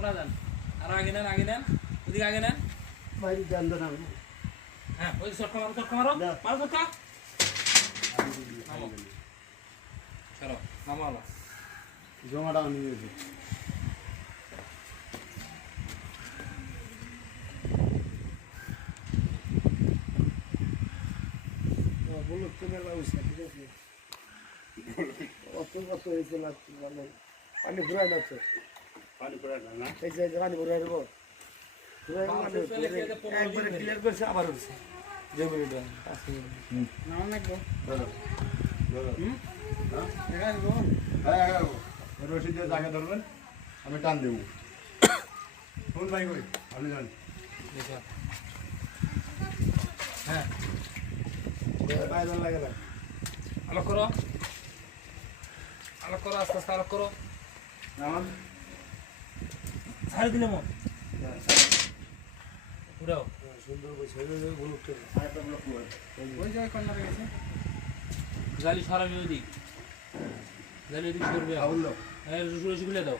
মোটা যান আর আগে নেন ওদিকে আগে নেন বাইরে দেন দেন হ্যাঁ ওই শটকা মারো মারো শটকা চলো নামালা জমাটা নিয়ে যাবে বলো তুমি লাউছে ঠিক আছে অত হয়েছে লাগছে মানে পানি ঘুরাই না তো পানি ঘুরাই না এই যে পানি ঘুরাই দেবো একবারে ক্লিয়ার করছে আবার উঠছে যে মিনিট না অনেক রশিদ দিয়ে জায়গা ধরবেন আমি টান দেবো কোন ভাই কই আপনি জান হ্যাঁ বাইরে লাগে না আলোক করো আস্তে আস্তে আলোক করো নামান ছাড়ে দিলে মন উড়াও সুন্দর করে ছেড়ে দেবে ব্লকটা আরেকটা ব্লক করে ওই জায়গায় কর্নারে গেছে জালি সরাবি ওদিক জালি ওদিক করবে আউল হ্যাঁ রসুন খুলে দাও